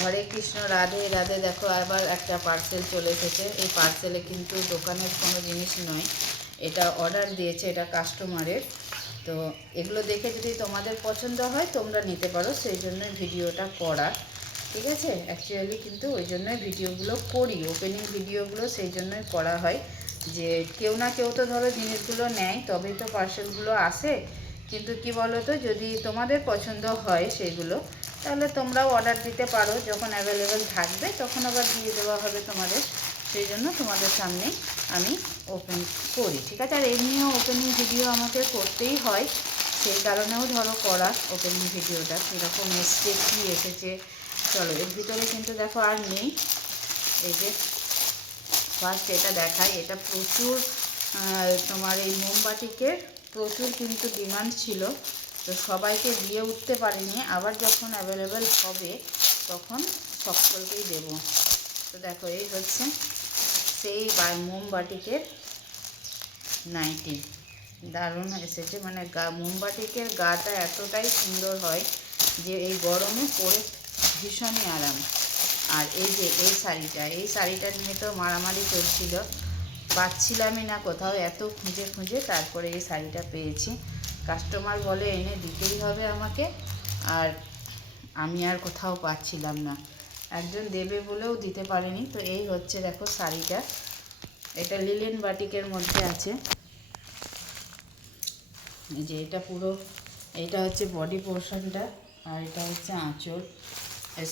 হরে কৃষ্ণ, রাধে রাধে। দেখো আবার একটা পার্সেল চলে এসেছে। এই পার্সেলে কিন্তু দোকানের কোনো জিনিস নয়, এটা অর্ডার দিয়েছে, এটা কাস্টমারের। তো এগুলো দেখে যদি তোমাদের পছন্দ হয় তোমরা নিতে পারো, সেই জন্যই ভিডিওটা করা। ঠিক আছে, অ্যাকচুয়ালি কিন্তু ওই জন্যই ভিডিওগুলো করি, ওপেনিং ভিডিওগুলো সেই জন্যই করা হয়, যে কেউ না কেউ তো ধরো জিনিসগুলো নেয়, তবেই তো পার্সেলগুলো আসে। কিন্তু কি বলো তো, যদি তোমাদের পছন্দ হয় সেগুলো, তাহলে তোমরাও অর্ডার দিতে পারো। যখন অ্যাভেলেবেল থাকবে তখন আবার দিয়ে দেওয়া হবে তোমাদের। সেই জন্য তোমাদের সামনে আমি ওপেন করি, ঠিক আছে। আর এমনিও ওপেনিং ভিডিও আমাকে করতেই হয়, সেই কারণেও ধরো করা ওপেনিং ভিডিওটা। কীরকম এসছে, কী এসেছে, চলো এর ভিতরে কিন্তু দেখো আর নেই। এই যে ফার্স্ট এটা দেখাই, এটা প্রচুর তোমার এই মোমবাতিকের প্রচুর কিন্তু ডিমান্ড ছিল, তো সবাইকে দিয়ে উঠতে পারিনি। আবার যখন অ্যাভেলেবেল হবে তখন সকলকেই দেব। তো দেখো এই হচ্ছে সেই মোমবাতিকের নাইটি, দারুণ এসেছে। মানে মোমবাতিকের গাটা এতটাই সুন্দর হয় যে এই গরমে পরে ভীষণই আরাম। আর এই যে এই শাড়িটা নিয়ে তো মারামারি চলছিল, পাচ্ছিলামই না কোথাও, এত খুঁজে খুঁজে তারপরে এই শাড়িটা পেয়েছি। কাস্টমার বলে এনে দিতেই হবে আমাকে, আর আমি আর কোথাও পাচ্ছিলাম না, একজন দেবে বলেও দিতে পারেনি। তো এই হচ্ছে দেখো শাড়িটা, এটা লিলেন বাটিকের মধ্যে আছে। এই যে এটা পুরো, এইটা হচ্ছে বডি পোর্শনটা, আর এটা হচ্ছে আঁচল,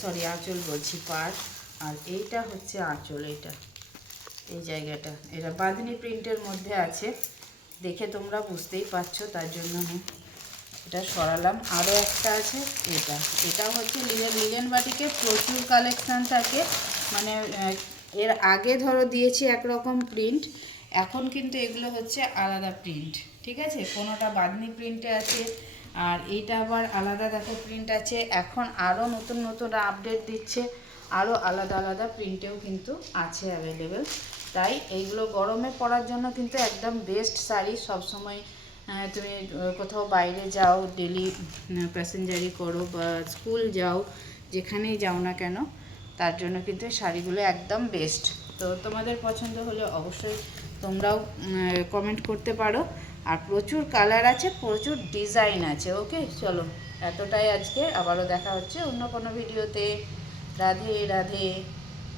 সরি আঁচল বলছি, পাড়। আর এইটা হচ্ছে আঁচল, এইটা এই জায়গাটা, এটা বাঁধনি প্রিন্টের মধ্যে আছে, দেখে তোমরা বুঝতেই পারছো, তার জন্য আমি এটা সরালাম। আরও একটা আছে, এটাও হচ্ছে লিলেন বাটিকে প্রচুর কালেকশান থাকে। মানে এর আগে ধরো দিয়েছি একরকম প্রিন্ট, এখন কিন্তু এগুলো হচ্ছে আলাদা প্রিন্ট, ঠিক আছে। কোনোটা বাঁধনি প্রিন্টে আছে, আর এইটা আবার আলাদা দেখো প্রিন্ট আছে। এখন আরও নতুন নতুন আপডেট দিচ্ছে, আরও আলাদা আলাদা প্রিন্টেও কিন্তু আছে অ্যাভেলেবেল। তাই এইগুলো গরমে পরার জন্য কিন্তু একদম বেস্ট শাড়ি। সবসময় তুমি কোথাও বাইরে যাও, ডেলি প্যাসেঞ্জারি করো বা স্কুল যাও, যেখানেই যাও না কেন, তার জন্য কিন্তু শাড়িগুলো একদম বেস্ট। তো তোমাদের পছন্দ হলে অবশ্যই তোমরাও কমেন্ট করতে পারো। আর প্রচুর কালার আছে, প্রচুর ডিজাইন আছে। ওকে, চলো এতটাই আজকে, আবারও দেখা হচ্ছে অন্য কোনো ভিডিওতে। রাধে রাধে।